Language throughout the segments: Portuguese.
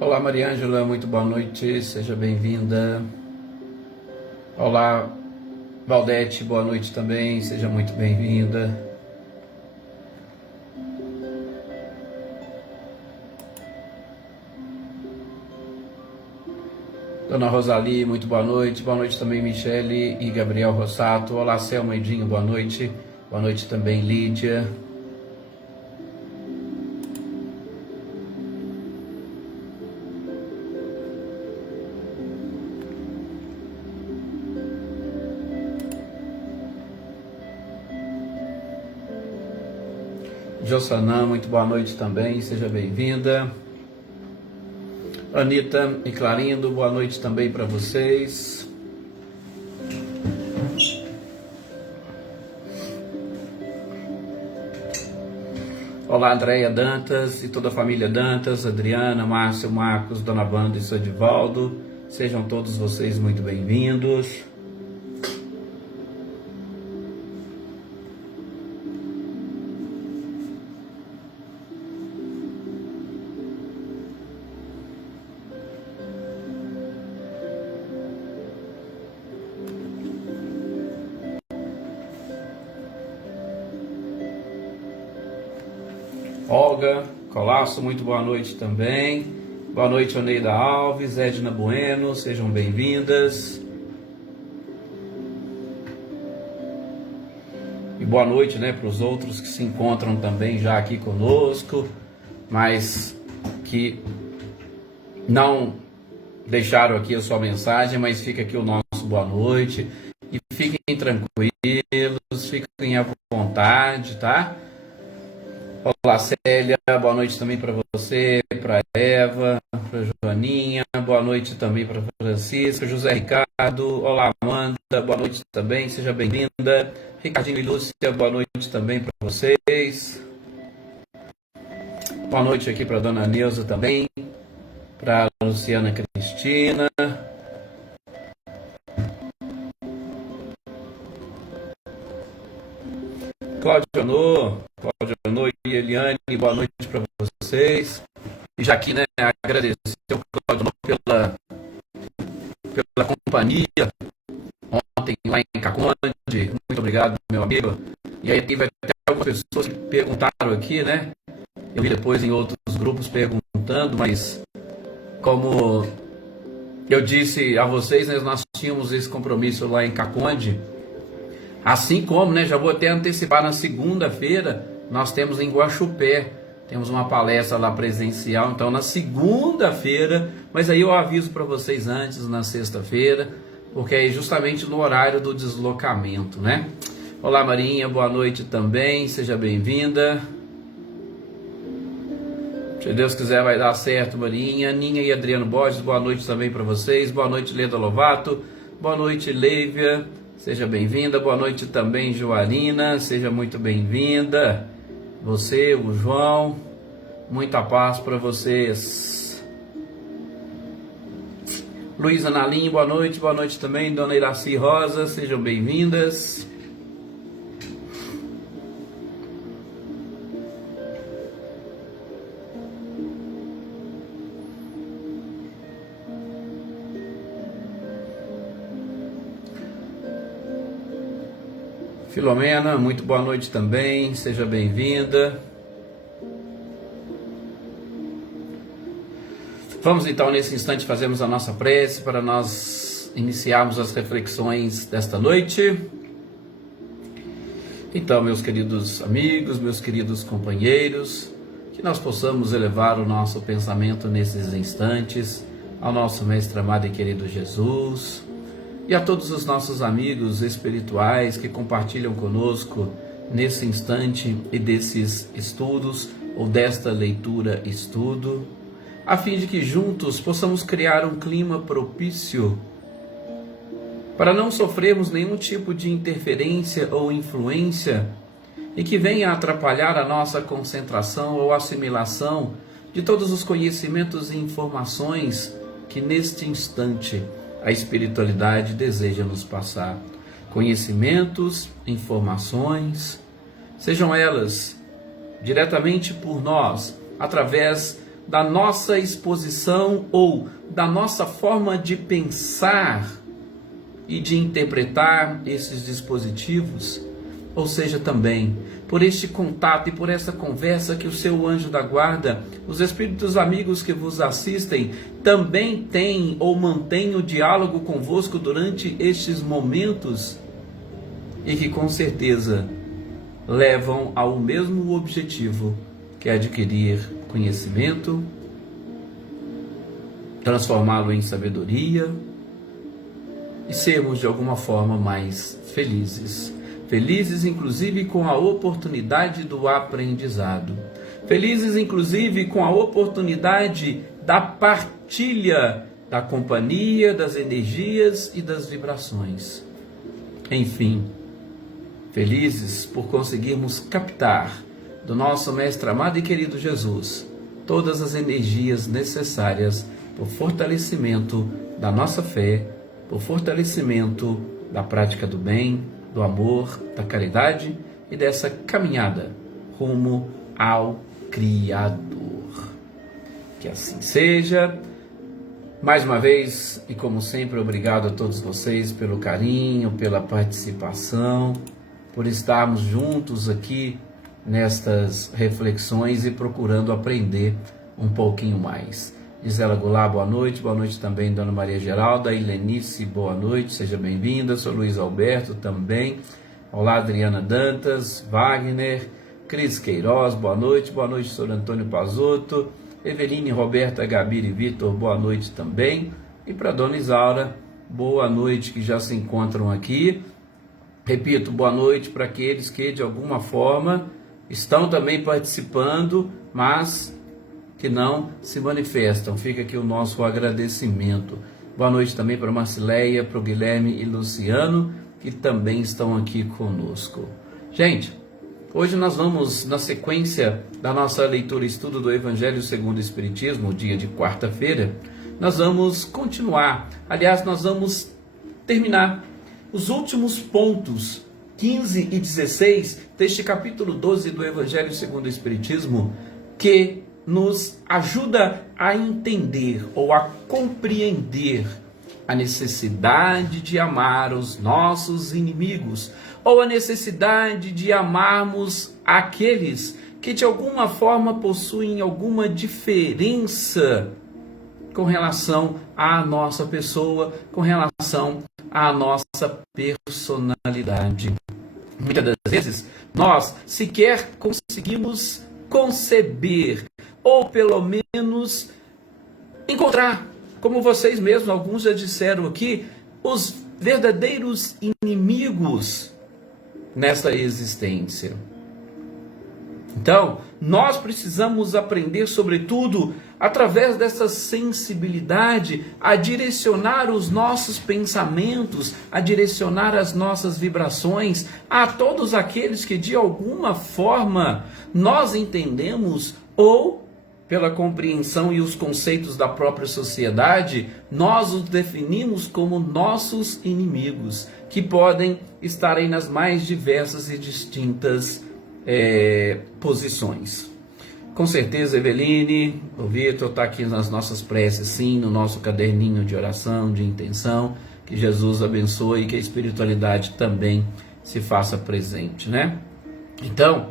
Olá, Mariângela, muito boa noite, seja bem-vinda. Olá, Valdete, boa noite também, seja muito bem-vinda. Dona Rosali, muito boa noite também, Michele e Gabriel Rossato. Olá, Selma e Dinho, boa noite também, Lídia. Jossanã, muito boa noite também, seja bem-vinda. Anitta e Clarindo, boa noite também para vocês. Olá, Andréia Dantas e toda a família Dantas, Adriana, Márcio, Marcos, Dona Wanda e Sodivaldo, sejam todos vocês muito bem-vindos. Olga Colasso, muito boa noite também. Boa noite, Oneida Alves, Edna Bueno, sejam bem-vindas. E boa noite, né, para os outros que se encontram também já aqui conosco, mas que não deixaram aqui a sua mensagem, mas fica aqui o nosso boa noite. E fiquem tranquilos, fiquem à vontade, tá? Olá, Célia, boa noite também para você, para Eva, para Joaninha, boa noite também para Francisca, José Ricardo, olá, Amanda, boa noite também, seja bem-vinda. Ricardinho e Lúcia, boa noite também para vocês. Boa noite aqui para Dona Neuza também, para Luciana Cristina. Cláudio Anô e Eliane, boa noite para vocês. E já aqui, né, agradecer ao Cláudio Anô pela companhia ontem lá em Caconde. Muito obrigado, meu amigo. E aí teve até algumas pessoas que perguntaram aqui, né? Eu vi depois em outros grupos perguntando, mas como eu disse a vocês, né, nós tínhamos esse compromisso lá em Caconde. Assim como, né, já vou até antecipar, na segunda-feira nós temos em Guaxupé, temos uma palestra lá presencial, então na segunda-feira, mas aí eu aviso para vocês antes, na sexta-feira, porque é justamente no horário do deslocamento, né? Olá, Marinha, boa noite também, seja bem-vinda. Se Deus quiser vai dar certo, Marinha. Ninha e Adriano Borges, boa noite também para vocês. Boa noite, Leda Lovato. Boa noite, Leívia. Seja bem-vinda. Boa noite também, Joarina. Seja muito bem-vinda. Você, o João. Muita paz para vocês. Luísa Nalim, boa noite. Boa noite também, Dona Iraci Rosa. Sejam bem-vindas. Filomena, muito boa noite também, seja bem-vinda. Vamos então nesse instante fazermos a nossa prece para nós iniciarmos as reflexões desta noite. Então, meus queridos amigos, meus queridos companheiros, que nós possamos elevar o nosso pensamento nesses instantes ao nosso Mestre amado e querido Jesus, e a todos os nossos amigos espirituais que compartilham conosco nesse instante e desses estudos ou desta leitura-estudo, a fim de que juntos possamos criar um clima propício para não sofrermos nenhum tipo de interferência ou influência e que venha atrapalhar a nossa concentração ou assimilação de todos os conhecimentos e informações que neste instante a espiritualidade deseja nos passar. Conhecimentos, informações, sejam elas diretamente por nós, através da nossa exposição ou da nossa forma de pensar e de interpretar esses dispositivos, ou seja, também por este contato e por essa conversa que o seu anjo da guarda, os espíritos amigos que vos assistem, também têm ou mantêm o diálogo convosco durante estes momentos e que com certeza levam ao mesmo objetivo, que é adquirir conhecimento, transformá-lo em sabedoria e sermos de alguma forma mais felizes. Felizes inclusive com a oportunidade do aprendizado. Felizes inclusive com a oportunidade da partilha da companhia, das energias e das vibrações. Enfim, felizes por conseguirmos captar do nosso Mestre amado e querido Jesus todas as energias necessárias para o fortalecimento da nossa fé, para o fortalecimento da prática do bem, do amor, da caridade e dessa caminhada rumo ao Criador. Que assim seja. Mais uma vez, e como sempre, obrigado a todos vocês pelo carinho, pela participação, por estarmos juntos aqui nestas reflexões e procurando aprender um pouquinho mais. Gisela Goulart, boa noite também Dona Maria Geralda, Helenice, boa noite, seja bem-vinda, sou Luiz Alberto também, olá Adriana Dantas, Wagner, Cris Queiroz, boa noite, Sr. Antônio Pazotto, Eveline, Roberta, Gabi e Vitor, boa noite também, e para Dona Isaura, boa noite, que já se encontram aqui. Repito, boa noite para aqueles que de alguma forma estão também participando, mas que não se manifestam. Fica aqui o nosso agradecimento. Boa noite também para Marcileia, para o Guilherme e Luciano, que também estão aqui conosco. Gente, hoje nós vamos, na sequência da nossa leitura e estudo do Evangelho segundo o Espiritismo, dia de quarta-feira, nós vamos continuar. Aliás, nós vamos terminar os últimos pontos 15 e 16 deste capítulo 12 do Evangelho segundo o Espiritismo, que nos ajuda a entender ou a compreender a necessidade de amar os nossos inimigos, ou a necessidade de amarmos aqueles que de alguma forma possuem alguma diferença com relação à nossa pessoa, com relação à nossa personalidade. Muitas das vezes nós sequer conseguimos conceber, ou pelo menos encontrar, como vocês mesmos, alguns já disseram aqui, os verdadeiros inimigos nessa existência. Então, nós precisamos aprender, sobretudo, através dessa sensibilidade, a direcionar os nossos pensamentos, a direcionar as nossas vibrações a todos aqueles que, de alguma forma, nós entendemos ou, pela compreensão e os conceitos da própria sociedade, nós os definimos como nossos inimigos, que podem estar aí nas mais diversas e distintas posições. Com certeza, Eveline, o Vitor está aqui nas nossas preces, sim, no nosso caderninho de oração, de intenção, que Jesus abençoe e que a espiritualidade também se faça presente, né? Então,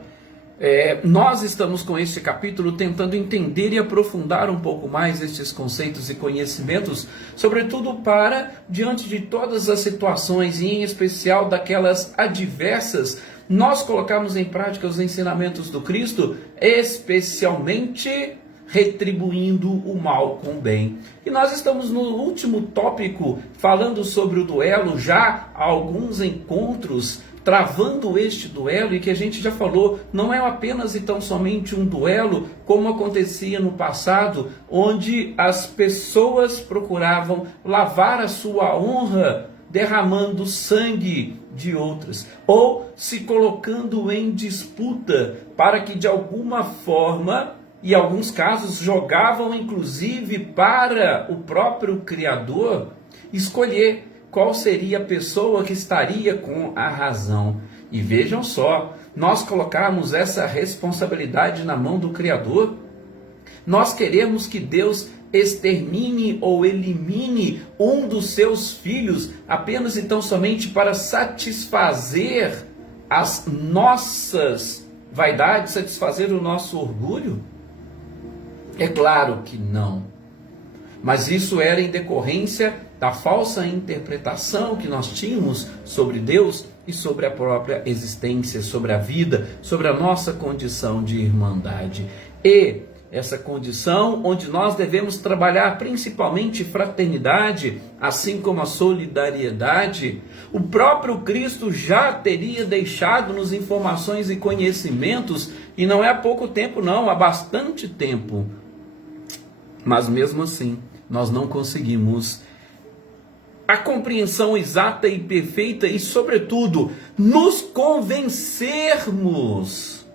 nós estamos com este capítulo tentando entender e aprofundar um pouco mais estes conceitos e conhecimentos, sobretudo para, diante de todas as situações, e em especial daquelas adversas, nós colocarmos em prática os ensinamentos do Cristo, especialmente retribuindo o mal com o bem. E nós estamos no último tópico, falando sobre o duelo, já há alguns encontros travando este duelo, e que a gente já falou, não é apenas e tão somente um duelo, como acontecia no passado, onde as pessoas procuravam lavar a sua honra derramando sangue de outras, ou se colocando em disputa para que de alguma forma, e em alguns casos jogavam inclusive para o próprio Criador, escolher qual seria a pessoa que estaria com a razão. E vejam só, nós colocarmos essa responsabilidade na mão do Criador, nós queremos que Deus extermine ou elimine um dos seus filhos apenas e tão somente para satisfazer as nossas vaidades, satisfazer o nosso orgulho? É claro que não. Mas isso era em decorrência da falsa interpretação que nós tínhamos sobre Deus e sobre a própria existência, sobre a vida, sobre a nossa condição de irmandade. E essa condição onde nós devemos trabalhar principalmente fraternidade, assim como a solidariedade, o próprio Cristo já teria deixado-nos informações e conhecimentos, e não é há pouco tempo não, há bastante tempo. Mas mesmo assim, nós não conseguimos a compreensão exata e perfeita e, sobretudo, nos convencermos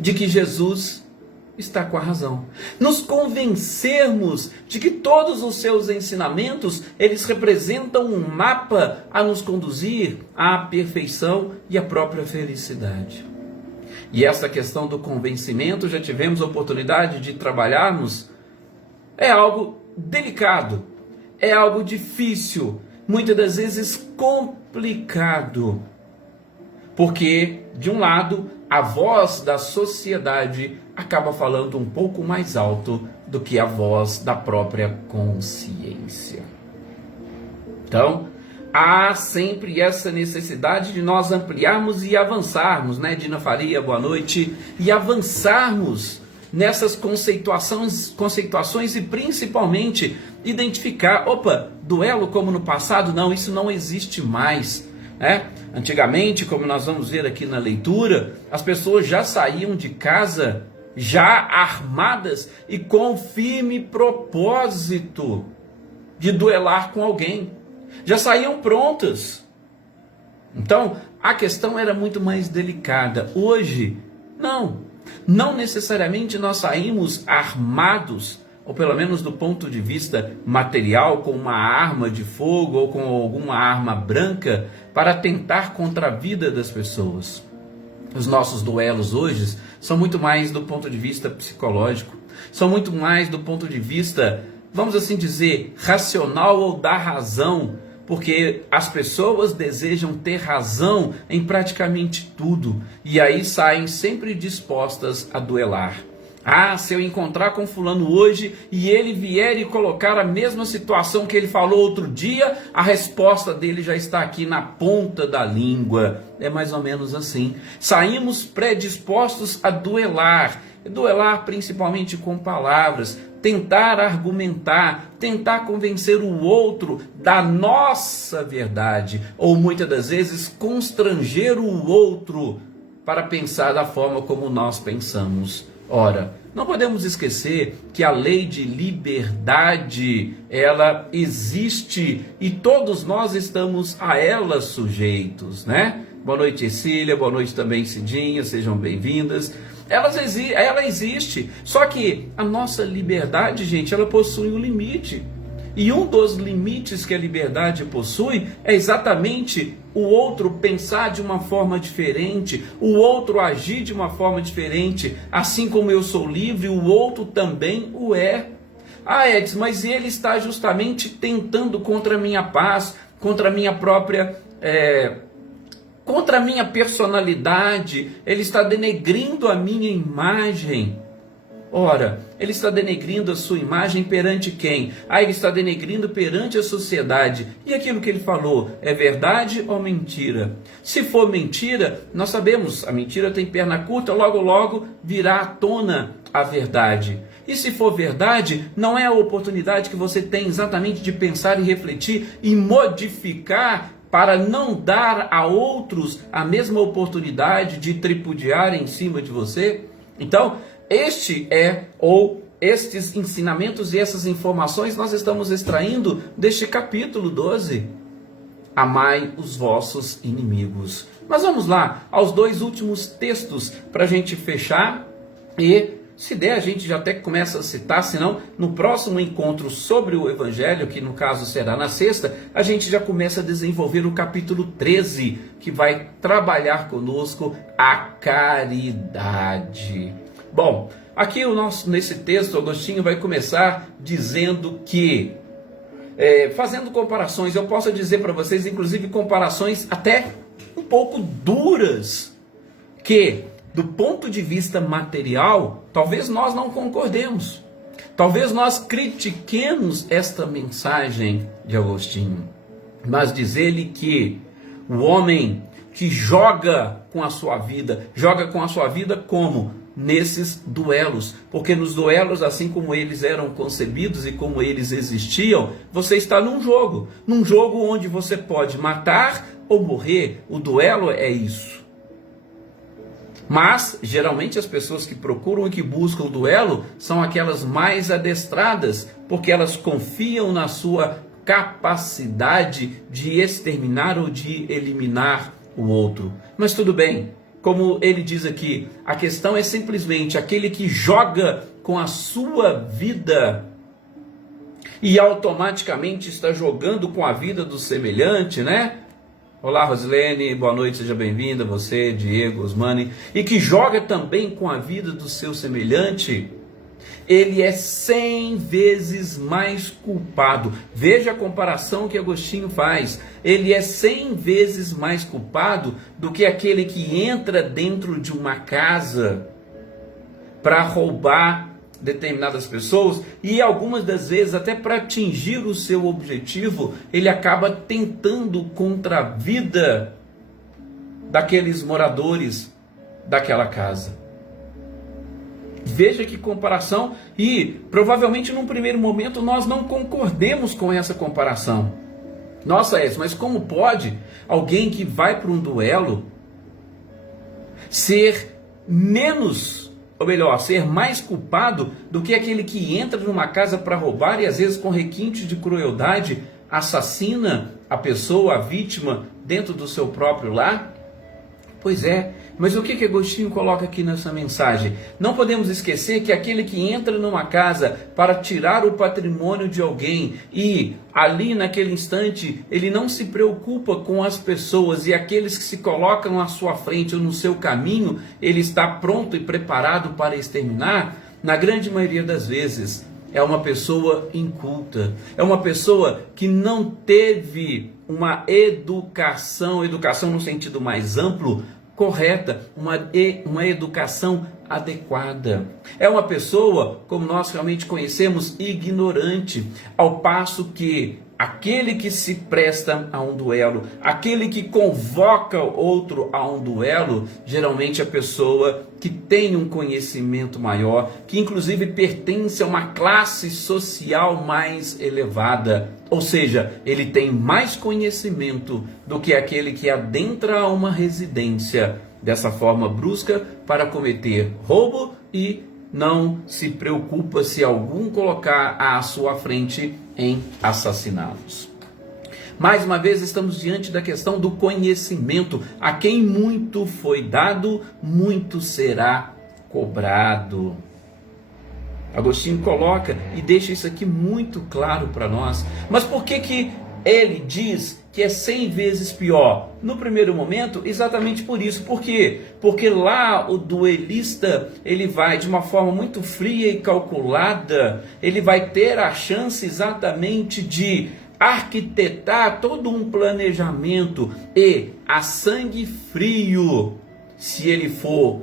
de que Jesus está com a razão. Nos convencermos de que todos os seus ensinamentos, eles representam um mapa a nos conduzir à perfeição e à própria felicidade. E essa questão do convencimento, já tivemos a oportunidade de trabalharmos, é algo delicado, é algo difícil, muitas das vezes complicado, porque, de um lado, a voz da sociedade acaba falando um pouco mais alto do que a voz da própria consciência. Então, há sempre essa necessidade de nós ampliarmos e avançarmos, né, Dina Faria, boa noite, e avançarmos nessas conceituações e principalmente identificar, duelo como no passado, não, isso não existe mais. Antigamente, como nós vamos ver aqui na leitura, as pessoas já saíam de casa já armadas e com firme propósito de duelar com alguém. Já saíam prontas. Então, a questão era muito mais delicada. Hoje, não necessariamente nós saímos armados, ou pelo menos do ponto de vista material, com uma arma de fogo ou com alguma arma branca para atentar contra a vida das pessoas. Os nossos duelos hoje são muito mais do ponto de vista psicológico, são muito mais do ponto de vista, vamos assim dizer, racional ou da razão, porque as pessoas desejam ter razão em praticamente tudo, e aí saem sempre dispostas a duelar. Se eu encontrar com fulano hoje e ele vier e colocar a mesma situação que ele falou outro dia, a resposta dele já está aqui na ponta da língua. É mais ou menos assim. Saímos predispostos a duelar principalmente com palavras, tentar argumentar, tentar convencer o outro da nossa verdade, ou muitas das vezes constranger o outro para pensar da forma como nós pensamos. Ora, não podemos esquecer que a lei de liberdade, ela existe e todos nós estamos a ela sujeitos, né? Boa noite, Cecília, boa noite também, Cidinha, sejam bem-vindas. Ela existe, só que a nossa liberdade, gente, ela possui um limite. E um dos limites que a liberdade possui é exatamente o outro pensar de uma forma diferente, o outro agir de uma forma diferente. Assim como eu sou livre, o outro também o é. Edson, mas ele está justamente tentando contra a minha paz, contra a minha própria... contra a minha personalidade, ele está denegrindo a minha imagem. Ora, ele está denegrindo a sua imagem perante quem? Ele está denegrindo perante a sociedade. E aquilo que ele falou, é verdade ou mentira? Se for mentira, nós sabemos, a mentira tem perna curta, logo logo virá à tona a verdade. E se for verdade, não é a oportunidade que você tem exatamente de pensar e refletir e modificar para não dar a outros a mesma oportunidade de tripudiar em cima de você? Então, estes ensinamentos e essas informações nós estamos extraindo deste capítulo 12. Amai os vossos inimigos. Mas vamos lá, aos dois últimos textos para a gente fechar e, se der, a gente já até começa a citar, senão no próximo encontro sobre o Evangelho, que no caso será na sexta, a gente já começa a desenvolver o capítulo 13, que vai trabalhar conosco a caridade. Bom, aqui nesse texto, Agostinho vai começar dizendo que, fazendo comparações, eu posso dizer para vocês, inclusive comparações até um pouco duras, que do ponto de vista material, talvez nós não concordemos. Talvez nós critiquemos esta mensagem de Agostinho. Mas diz ele que o homem que joga com a sua vida como? Nesses duelos. Porque nos duelos, assim como eles eram concebidos e como eles existiam, você está num jogo onde você pode matar ou morrer. O duelo é isso. Mas, geralmente, as pessoas que procuram e que buscam o duelo são aquelas mais adestradas, porque elas confiam na sua capacidade de exterminar ou de eliminar o outro. Mas tudo bem, como ele diz aqui, a questão é simplesmente aquele que joga com a sua vida e automaticamente está jogando com a vida do semelhante, né? Olá, Rosilene, boa noite, seja bem-vinda, você, Diego, Osmani, e que joga também com a vida do seu semelhante, ele é 100 vezes mais culpado. Veja a comparação que Agostinho faz. Ele é 100 vezes mais culpado do que aquele que entra dentro de uma casa para roubar determinadas pessoas, e algumas das vezes até para atingir o seu objetivo, ele acaba tentando contra a vida daqueles moradores daquela casa. Veja que comparação, e provavelmente num primeiro momento nós não concordemos com essa comparação. Nossa, mas como pode alguém que vai para um duelo ser menos, ou melhor, ser mais culpado do que aquele que entra numa casa para roubar e às vezes com requinte de crueldade assassina a pessoa, a vítima, dentro do seu próprio lar? Pois é, mas o que Agostinho coloca aqui nessa mensagem? Não podemos esquecer que aquele que entra numa casa para tirar o patrimônio de alguém e ali naquele instante ele não se preocupa com as pessoas, e aqueles que se colocam à sua frente ou no seu caminho, ele está pronto e preparado para exterminar, na grande maioria das vezes é uma pessoa inculta, é uma pessoa que não teve uma educação no sentido mais amplo, correta, uma educação adequada. É uma pessoa, como nós realmente conhecemos, ignorante, ao passo que aquele que se presta a um duelo, aquele que convoca outro a um duelo, geralmente é a pessoa que tem um conhecimento maior, que inclusive pertence a uma classe social mais elevada, ou seja, ele tem mais conhecimento do que aquele que adentra uma residência dessa forma brusca para cometer roubo e não se preocupa se algum colocar à sua frente em assassiná-los. Mais uma vez estamos diante da questão do conhecimento. A quem muito foi dado, muito será cobrado. Agostinho coloca e deixa isso aqui muito claro para nós. Mas por que ele diz que é 100 vezes pior? No primeiro momento, exatamente por isso. Por quê? Porque lá o duelista, ele vai de uma forma muito fria e calculada, ele vai ter a chance exatamente de arquitetar todo um planejamento e, a sangue frio, se ele for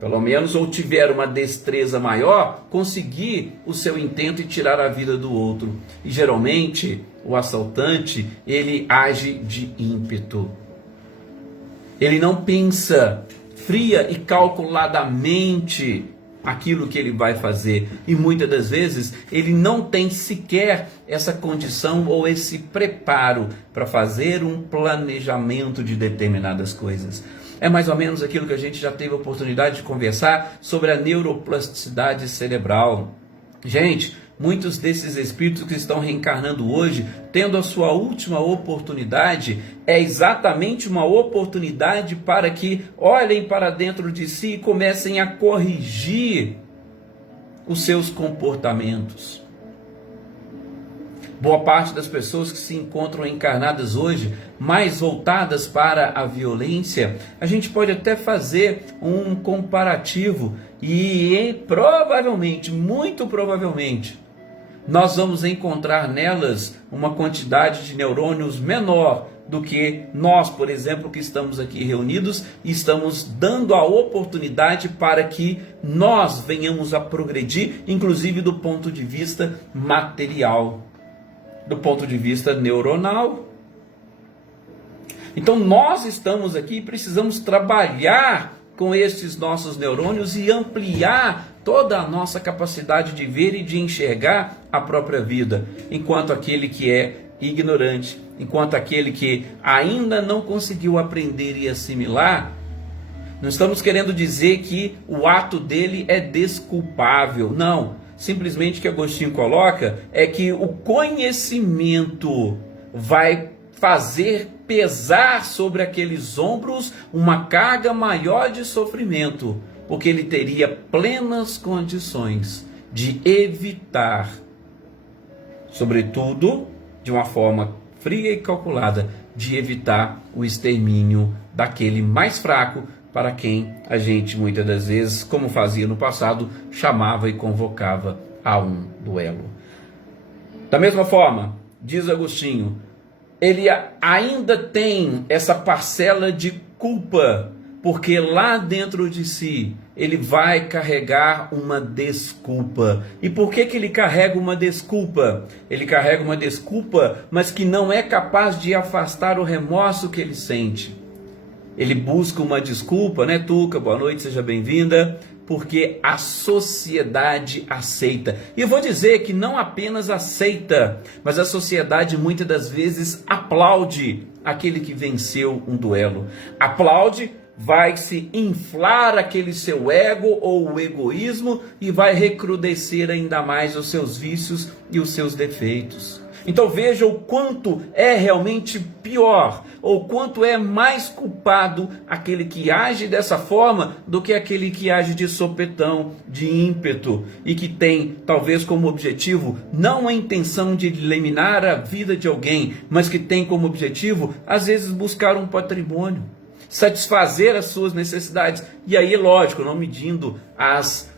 pelo menos, ou tiver uma destreza maior, conseguir o seu intento e tirar a vida do outro. E geralmente o assaltante, ele age de ímpeto. Ele não pensa fria e calculadamente aquilo que ele vai fazer. E muitas das vezes ele não tem sequer essa condição ou esse preparo para fazer um planejamento de determinadas coisas. É mais ou menos aquilo que a gente já teve a oportunidade de conversar sobre a neuroplasticidade cerebral. Gente, muitos desses espíritos que estão reencarnando hoje, tendo a sua última oportunidade, é exatamente uma oportunidade para que olhem para dentro de si e comecem a corrigir os seus comportamentos. Boa parte das pessoas que se encontram encarnadas hoje, mais voltadas para a violência, a gente pode até fazer um comparativo e provavelmente, muito provavelmente, nós vamos encontrar nelas uma quantidade de neurônios menor do que nós, por exemplo, que estamos aqui reunidos e estamos dando a oportunidade para que nós venhamos a progredir, inclusive do ponto de vista material, do ponto de vista neuronal. Então nós estamos aqui e precisamos trabalhar com esses nossos neurônios e ampliar toda a nossa capacidade de ver e de enxergar a própria vida, enquanto aquele que é ignorante, enquanto aquele que ainda não conseguiu aprender e assimilar. Não estamos querendo dizer que o ato dele é desculpável, não. Simplesmente o que Agostinho coloca é que o conhecimento vai fazer pesar sobre aqueles ombros uma carga maior de sofrimento, porque ele teria plenas condições de evitar, sobretudo de uma forma fria e calculada, de evitar o extermínio daquele mais fraco, para quem a gente muitas das vezes, como fazia no passado, chamava e convocava a um duelo. Da mesma forma, diz Agostinho, ele ainda tem essa parcela de culpa, porque lá dentro de si ele vai carregar uma desculpa. E por que ele carrega uma desculpa? Ele carrega uma desculpa, mas que não é capaz de afastar o remorso que ele sente. Ele busca uma desculpa, né, Tuca? Boa noite, seja bem-vinda. Porque a sociedade aceita. E eu vou dizer que não apenas aceita, mas a sociedade muitas das vezes aplaude aquele que venceu um duelo. Aplaude, vai se inflar aquele seu ego ou o egoísmo e vai recrudescer ainda mais os seus vícios e os seus defeitos. Então veja o quanto é realmente pior, ou quanto é mais culpado aquele que age dessa forma do que aquele que age de sopetão, de ímpeto, e que tem talvez como objetivo não a intenção de eliminar a vida de alguém, mas que tem como objetivo às vezes buscar um patrimônio, satisfazer as suas necessidades, e aí lógico, não medindo as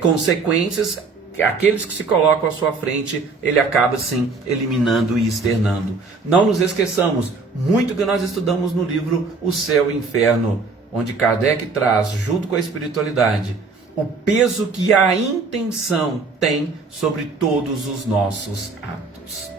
consequências. Aqueles que se colocam à sua frente, ele acaba sim eliminando e externando. Não nos esqueçamos, muito que nós estudamos no livro O Céu e o Inferno, onde Kardec traz, junto com a espiritualidade, o peso que a intenção tem sobre todos os nossos atos.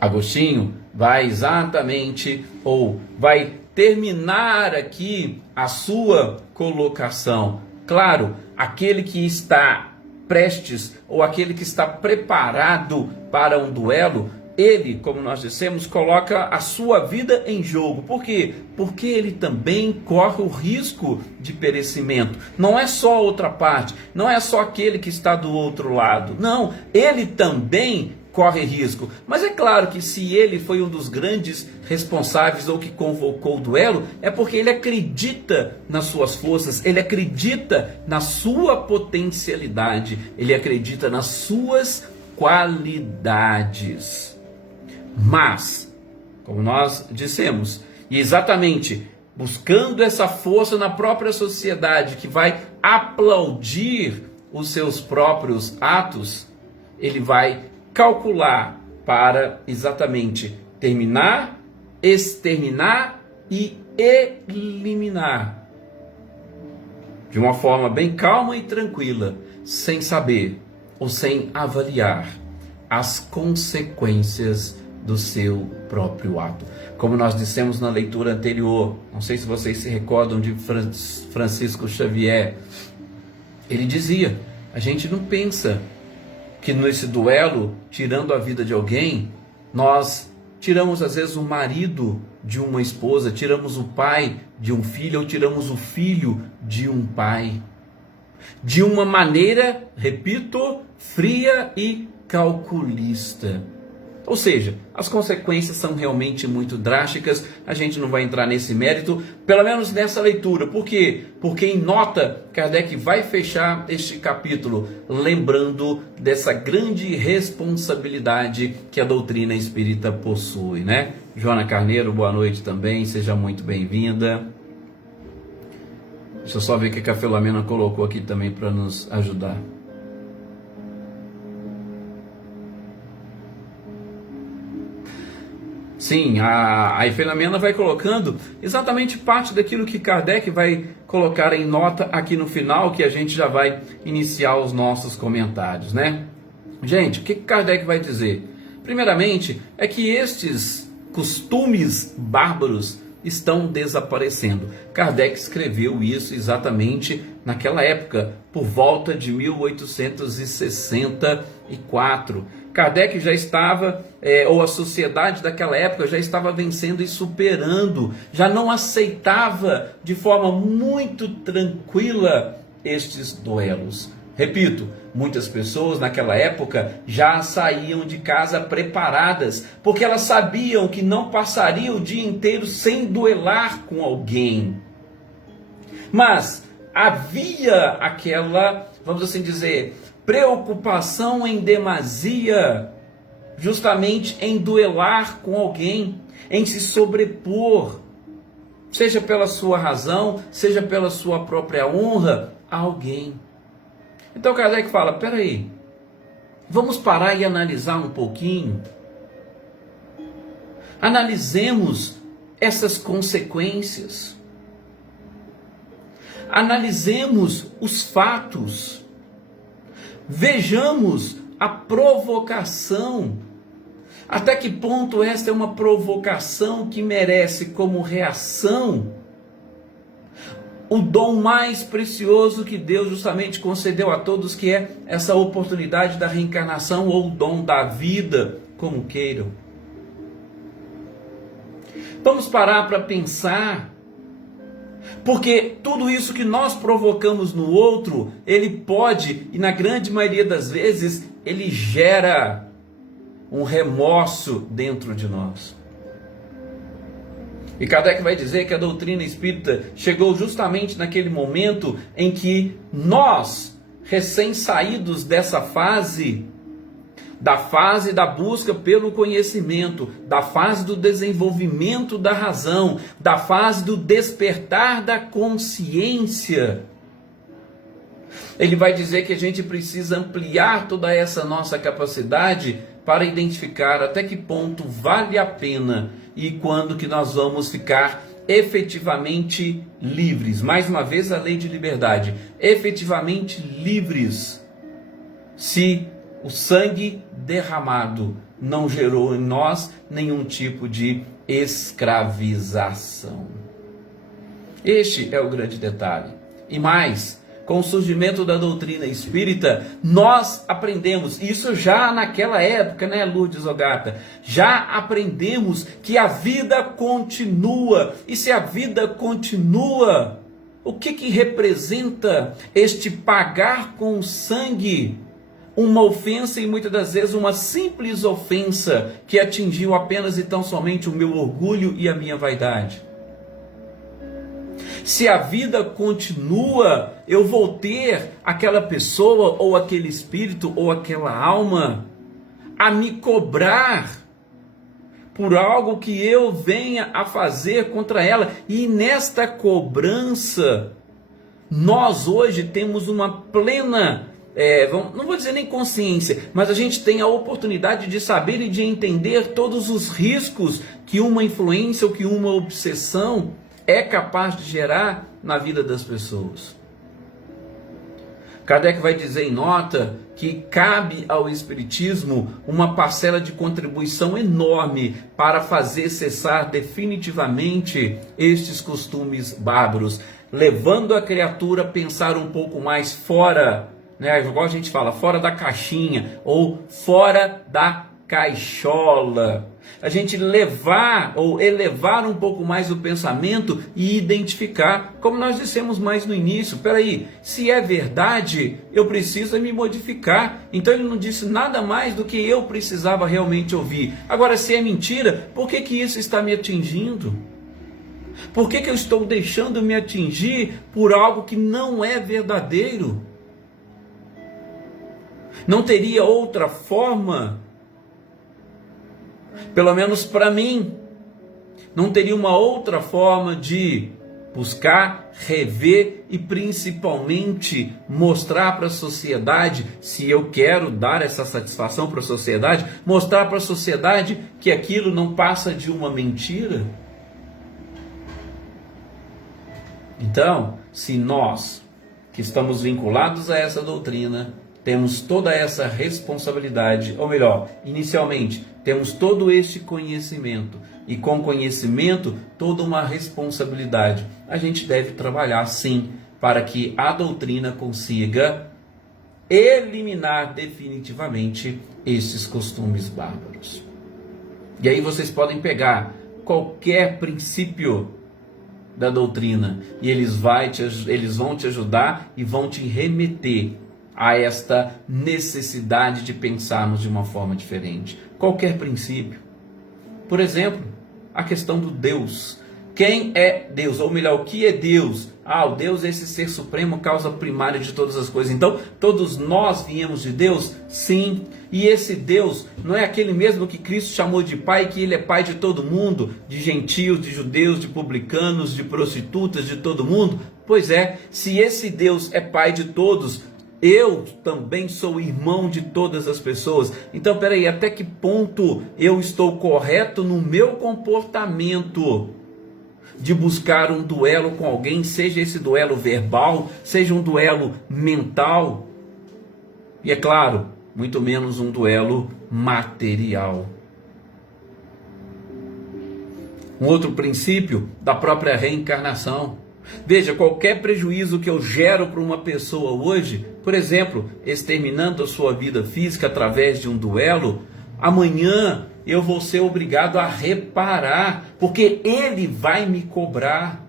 Agostinho vai exatamente, ou vai terminar aqui a sua colocação. Claro, aquele que está prestes, ou aquele que está preparado para um duelo, ele, como nós dissemos, coloca a sua vida em jogo. Por quê? Porque ele também corre o risco de perecimento. Não é só a outra parte, não é só aquele que está do outro lado. Não, ele também corre risco. Mas é claro que se ele foi um dos grandes responsáveis ou que convocou o duelo, é porque ele acredita nas suas forças, ele acredita na sua potencialidade, ele acredita nas suas qualidades. Mas, como nós dissemos, e exatamente buscando essa força na própria sociedade que vai aplaudir os seus próprios atos, ele vai calcular para exatamente terminar, exterminar e eliminar de uma forma bem calma e tranquila, sem saber ou sem avaliar as consequências do seu próprio ato. Como nós dissemos na leitura anterior, não sei se vocês se recordam de Francisco Xavier, ele dizia: a gente não pensa que nesse duelo, tirando a vida de alguém, nós tiramos às vezes o marido de uma esposa, tiramos o pai de um filho, ou tiramos o filho de um pai. De uma maneira, repito, fria e calculista. Ou seja, as consequências são realmente muito drásticas. A gente não vai entrar nesse mérito, pelo menos nessa leitura. Por quê? Porque em nota, Kardec vai fechar este capítulo lembrando dessa grande responsabilidade que a doutrina espírita possui, né? Joana Carneiro, boa noite também, seja muito bem-vinda. Deixa eu só ver o que a Filomena colocou aqui também para nos ajudar. Sim, a Filomena vai colocando exatamente parte daquilo que Kardec vai colocar em nota aqui no final, que a gente já vai iniciar os nossos comentários, né? Gente, o que Kardec vai dizer? Primeiramente, é que estes costumes bárbaros estão desaparecendo. Kardec escreveu isso exatamente naquela época, por volta de 1864. Kardec já estava, ou a sociedade daquela época já estava vencendo e superando, já não aceitava de forma muito tranquila estes duelos. Repito, muitas pessoas naquela época já saíam de casa preparadas, porque elas sabiam que não passaria o dia inteiro sem duelar com alguém. Mas havia aquela, vamos assim dizer, preocupação em demasia, justamente em duelar com alguém, em se sobrepor, seja pela sua razão, seja pela sua própria honra, a alguém. Então Kardec fala, peraí, vamos parar e analisar um pouquinho. Analisemos essas consequências. Analisemos os fatos. Vejamos a provocação. Até que ponto esta é uma provocação que merece como reação o dom mais precioso que Deus justamente concedeu a todos, que é essa oportunidade da reencarnação, ou o dom da vida, como queiram. Vamos parar para pensar, porque tudo isso que nós provocamos no outro, ele pode, e na grande maioria das vezes, ele gera um remorso dentro de nós. E Kardec vai dizer que a doutrina espírita chegou justamente naquele momento em que nós, recém-saídos dessa fase da busca pelo conhecimento, da fase do desenvolvimento da razão, da fase do despertar da consciência, ele vai dizer que a gente precisa ampliar toda essa nossa capacidade para identificar até que ponto vale a pena e quando que nós vamos ficar efetivamente livres. Mais uma vez a lei de liberdade, efetivamente livres, se o sangue derramado não gerou em nós nenhum tipo de escravização. Este é o grande detalhe. E mais, com o surgimento da doutrina espírita, nós aprendemos, isso já naquela época, né, Lourdes Ogata? Já aprendemos que a vida continua. E se a vida continua, o que representa este pagar com sangue uma ofensa, e muitas das vezes uma simples ofensa que atingiu apenas e tão somente o meu orgulho e a minha vaidade? Se a vida continua, eu vou ter aquela pessoa, ou aquele espírito, ou aquela alma a me cobrar por algo que eu venha a fazer contra ela. E nesta cobrança, nós hoje temos uma plena, não vou dizer nem consciência, mas a gente tem a oportunidade de saber e de entender todos os riscos que uma influência ou que uma obsessão é capaz de gerar na vida das pessoas. Kardec vai dizer em nota que cabe ao Espiritismo uma parcela de contribuição enorme para fazer cessar definitivamente estes costumes bárbaros, levando a criatura a pensar um pouco mais fora, né? Igual a gente fala, fora da caixinha ou fora da caixola. A gente levar ou elevar um pouco mais o pensamento e identificar, como nós dissemos mais no início, peraí, se é verdade, eu preciso me modificar. Então ele não disse nada mais do que eu precisava realmente ouvir. Agora, se é mentira, por que isso está me atingindo? Por que eu estou deixando me atingir por algo que não é verdadeiro? Não teria outra forma? Pelo menos para mim, não teria uma outra forma de buscar, rever e principalmente mostrar para a sociedade, se eu quero dar essa satisfação para a sociedade, mostrar para a sociedade que aquilo não passa de uma mentira? Então, se nós que estamos vinculados a essa doutrina, temos toda essa responsabilidade, ou melhor, inicialmente, temos todo este conhecimento, e com conhecimento, toda uma responsabilidade. A gente deve trabalhar, sim, para que a doutrina consiga eliminar definitivamente esses costumes bárbaros. E aí vocês podem pegar qualquer princípio da doutrina, e eles vão te ajudar e vão te remeter a esta necessidade de pensarmos de uma forma diferente. Qualquer princípio. Por exemplo, a questão do Deus. Quem é Deus? Ou melhor, o que é Deus? O Deus é esse ser supremo, causa primária de todas as coisas. Então, todos nós viemos de Deus? Sim. E esse Deus não é aquele mesmo que Cristo chamou de Pai, que Ele é Pai de todo mundo, de gentios, de judeus, de publicanos, de prostitutas, de todo mundo? Pois é, se esse Deus é Pai de todos, eu também sou irmão de todas as pessoas. Então, peraí, até que ponto eu estou correto no meu comportamento de buscar um duelo com alguém, seja esse duelo verbal, seja um duelo mental, e é claro, muito menos um duelo material. Um outro princípio da própria reencarnação. Veja, qualquer prejuízo que eu gero para uma pessoa hoje, por exemplo, exterminando a sua vida física através de um duelo, amanhã eu vou ser obrigado a reparar, porque ele vai me cobrar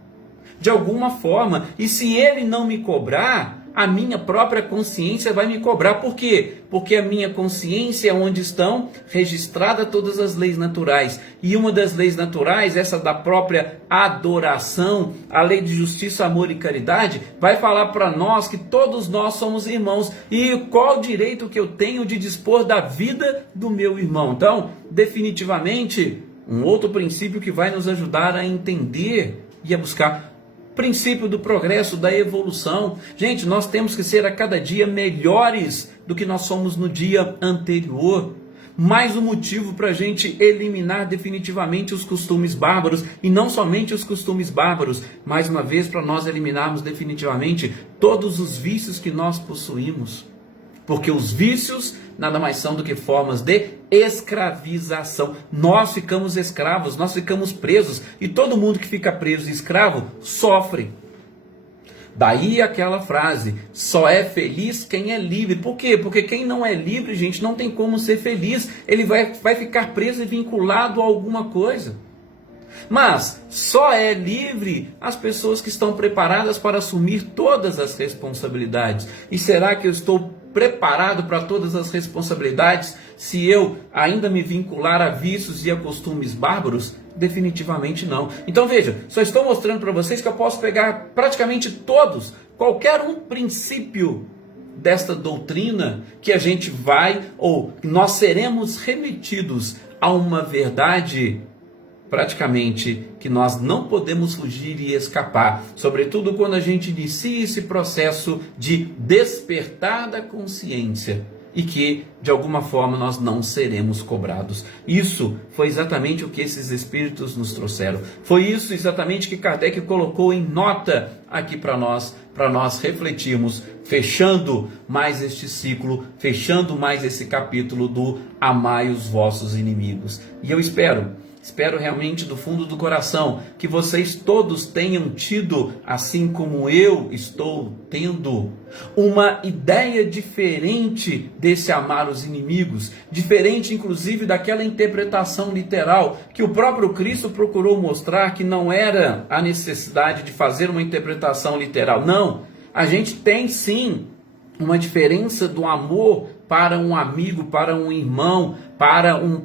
de alguma forma. E se ele não me cobrar, a minha própria consciência vai me cobrar. Por quê? Porque a minha consciência é onde estão registradas todas as leis naturais. E uma das leis naturais, essa da própria adoração, a lei de justiça, amor e caridade, vai falar para nós que todos nós somos irmãos. E qual o direito que eu tenho de dispor da vida do meu irmão? Então, definitivamente, um outro princípio que vai nos ajudar a entender e a buscar. Princípio do progresso, da evolução. Gente, nós temos que ser a cada dia melhores do que nós somos no dia anterior. Mais um motivo para a gente eliminar definitivamente os costumes bárbaros, e não somente os costumes bárbaros, mais uma vez para nós eliminarmos definitivamente todos os vícios que nós possuímos. Porque os vícios nada mais são do que formas de escravização. Nós ficamos escravos, nós ficamos presos, e todo mundo que fica preso e escravo sofre. Daí aquela frase, só é feliz quem é livre. Por quê? Porque quem não é livre, gente, não tem como ser feliz. Ele vai ficar preso e vinculado a alguma coisa. Mas só é livre as pessoas que estão preparadas para assumir todas as responsabilidades. E será que eu estou preparado para todas as responsabilidades se eu ainda me vincular a vícios e a costumes bárbaros? Definitivamente não. Então veja, só estou mostrando para vocês que eu posso pegar praticamente todos, qualquer um princípio desta doutrina, que a gente vai, ou nós seremos remetidos a uma verdade praticamente que nós não podemos fugir e escapar, sobretudo quando a gente inicia esse processo de despertar da consciência, e que de alguma forma nós não seremos cobrados. Isso foi exatamente o que esses espíritos nos trouxeram. Foi isso exatamente que Kardec colocou em nota aqui para nós para nós refletirmos, fechando mais este ciclo, fechando mais esse capítulo do amai os vossos inimigos. E eu espero realmente do fundo do coração que vocês todos tenham tido, assim como eu estou tendo, uma ideia diferente desse amar os inimigos, diferente inclusive daquela interpretação literal que o próprio Cristo procurou mostrar que não era a necessidade de fazer uma interpretação literal. Não, a gente tem sim uma diferença do amor para um amigo, para um irmão, para um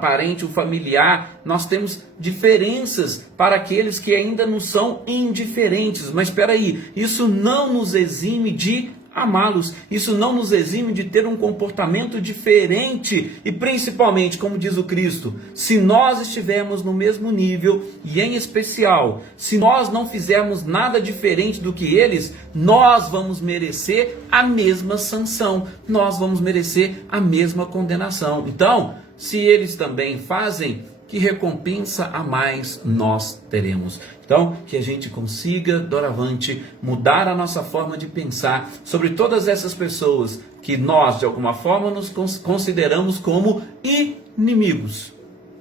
parente, um familiar. Nós temos diferenças para aqueles que ainda não são indiferentes. Mas espera aí, isso não nos exime de amá-los, isso não nos exime de ter um comportamento diferente. E principalmente, como diz o Cristo, se nós estivermos no mesmo nível, e em especial, se nós não fizermos nada diferente do que eles, nós vamos merecer a mesma sanção, nós vamos merecer a mesma condenação. Então, se eles também fazem, que recompensa a mais nós teremos? Então, que a gente consiga, doravante, mudar a nossa forma de pensar sobre todas essas pessoas que nós, de alguma forma, nos consideramos como inimigos.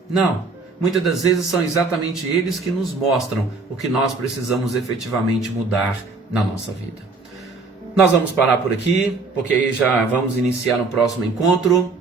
Não, muitas das vezes são exatamente eles que nos mostram o que nós precisamos efetivamente mudar na nossa vida. Nós vamos parar por aqui, porque aí já vamos iniciar no próximo encontro,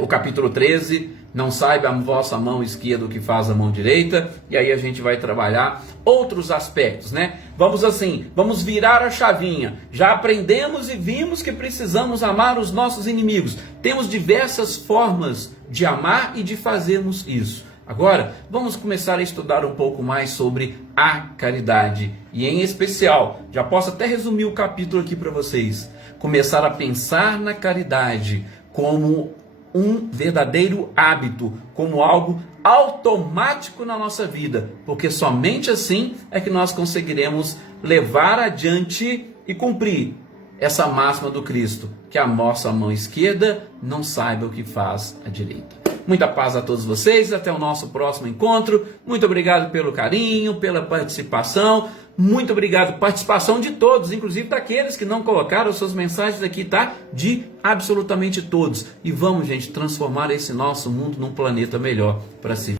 o capítulo 13, não saiba a vossa mão esquerda o que faz a mão direita, e aí a gente vai trabalhar outros aspectos, né? Vamos virar a chavinha, já aprendemos e vimos que precisamos amar os nossos inimigos, temos diversas formas de amar e de fazermos isso. Agora, vamos começar a estudar um pouco mais sobre a caridade, e em especial, já posso até resumir o capítulo aqui para vocês, começar a pensar na caridade como um verdadeiro hábito, como algo automático na nossa vida, porque somente assim é que nós conseguiremos levar adiante e cumprir essa máxima do Cristo, que a nossa mão esquerda não saiba o que faz a direita. Muita paz a todos vocês, até o nosso próximo encontro. Muito obrigado pelo carinho, pela participação. Muito obrigado, participação de todos, inclusive daqueles que não colocaram suas mensagens aqui, tá? De absolutamente todos. E vamos, gente, transformar esse nosso mundo num planeta melhor para si.